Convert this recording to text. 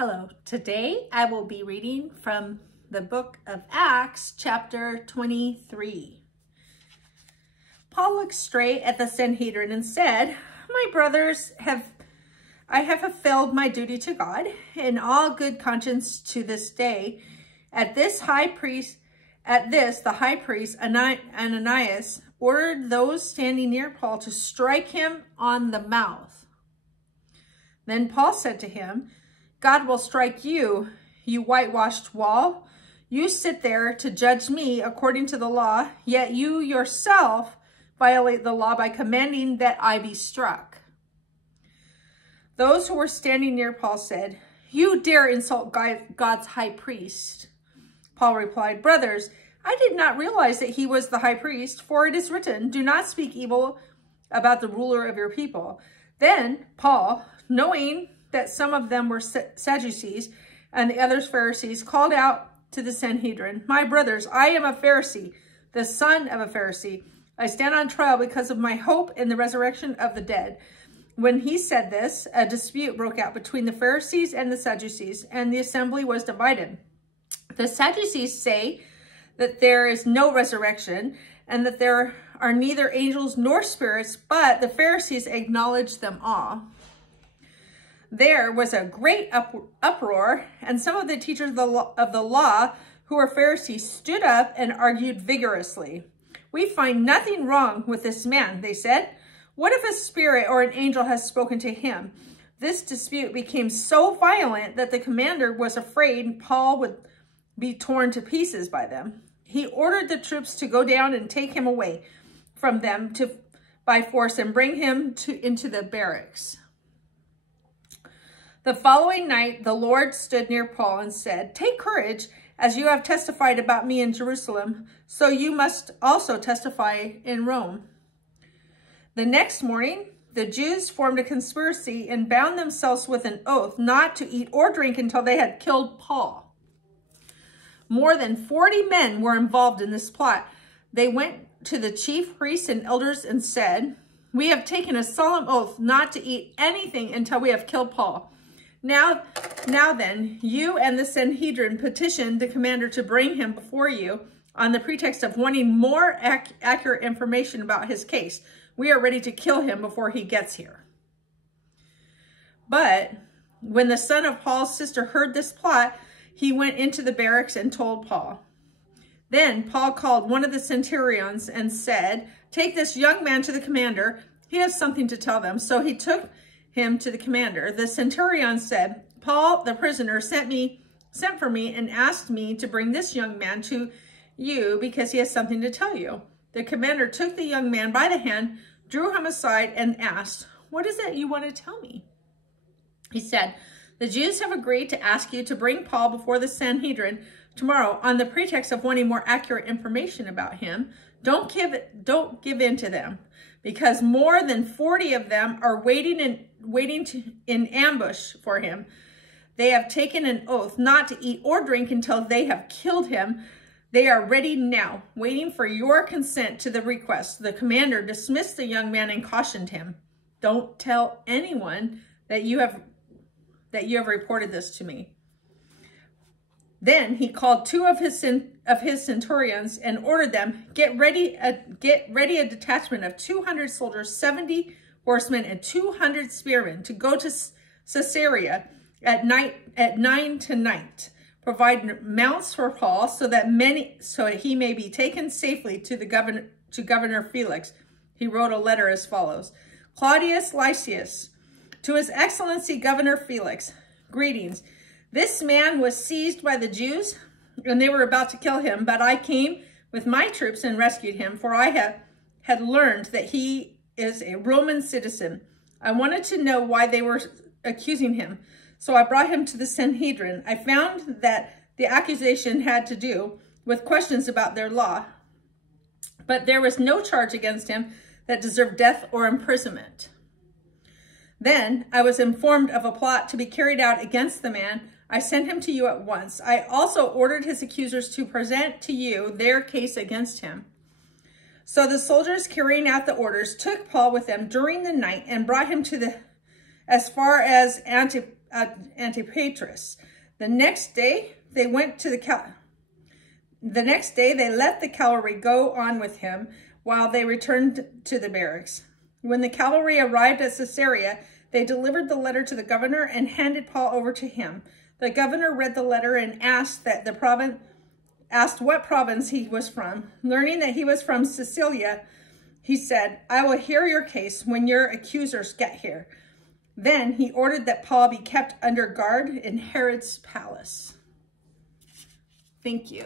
Hello, today I will be reading from the book of Acts, chapter 23. Paul looked straight at the Sanhedrin and said, "My brothers, I have fulfilled my duty to God in all good conscience to this day. At this, the high priest Ananias ordered those standing near Paul to strike him on the mouth. Then Paul said to him, 'God will strike you, you whitewashed wall. You sit there to judge me according to the law, yet you yourself violate the law by commanding that I be struck.' Those who were standing near Paul said, 'You dare insult God's high priest.' Paul replied, 'Brothers, I did not realize that he was the high priest, for it is written, do not speak evil about the ruler of your people.' Then Paul, knowing that some of them were Sadducees and the others Pharisees, called out to the Sanhedrin, 'My brothers, I am a Pharisee, the son of a Pharisee. I stand on trial because of my hope in the resurrection of the dead.' When he said this, a dispute broke out between the Pharisees and the Sadducees, and the assembly was divided. The Sadducees say that there is no resurrection and that there are neither angels nor spirits, but the Pharisees acknowledge them all. There was a great uproar, and some of the teachers of the law who were Pharisees stood up and argued vigorously. 'We find nothing wrong with this man,' they said. 'What if a spirit or an angel has spoken to him?' This dispute became so violent that the commander was afraid Paul would be torn to pieces by them. He ordered the troops to go down and take him away from them by force and bring him into the barracks. The following night, the Lord stood near Paul and said, 'Take courage, as you have testified about me in Jerusalem, so you must also testify in Rome.' The next morning, the Jews formed a conspiracy and bound themselves with an oath not to eat or drink until they had killed Paul. More than 40 men were involved in this plot. They went to the chief priests and elders and said, 'We have taken a solemn oath not to eat anything until we have killed Paul. Now then, you and the Sanhedrin petitioned the commander to bring him before you on the pretext of wanting more accurate information about his case. We are ready to kill him before he gets here.' But when the son of Paul's sister heard this plot, he went into the barracks and told Paul. Then Paul called one of the centurions and said, 'Take this young man to the commander. He has something to tell them.' So he took him to the commander. The centurion said, 'Paul, the prisoner, sent for me and asked me to bring this young man to you because he has something to tell you.' The commander took the young man by the hand, drew him aside, and asked, 'What is it you want to tell me?' He said, 'The Jews have agreed to ask you to bring Paul before the Sanhedrin tomorrow on the pretext of wanting more accurate information about him. Don't give in to them, because more than 40 of them are waiting in ambush for him. They have taken an oath not to eat or drink until they have killed him. They are ready now, waiting for your consent to the request.' The commander dismissed the young man and cautioned him, 'Don't tell anyone that you have reported this to me.' Then he called 2 of his centurions and ordered them, get ready a detachment of 200 soldiers, 70 horsemen, and 200 spearmen to go to Caesarea at 9 tonight. Provide mounts for Paul so that he may be taken safely to Governor Felix." He wrote a letter as follows: "Claudius Lysias, to His Excellency Governor Felix, greetings. This man was seized by the Jews, and they were about to kill him, but I came with my troops and rescued him, for I had learned that he is a Roman citizen. I wanted to know why they were accusing him, so I brought him to the Sanhedrin. I found that the accusation had to do with questions about their law, but there was no charge against him that deserved death or imprisonment. Then I was informed of a plot to be carried out against the man. I sent him to you at once. I also ordered his accusers to present to you their case against him." So the soldiers, carrying out the orders, took Paul with them during the night and brought him as far as Antipatris. The next day they let the cavalry go on with him while they returned to the barracks. When the cavalry arrived at Caesarea, they delivered the letter to the governor and handed Paul over to him. The governor read the letter and asked what province he was from. Learning that he was from Sicilia, he said, "I will hear your case when your accusers get here." Then he ordered that Paul be kept under guard in Herod's palace. Thank you.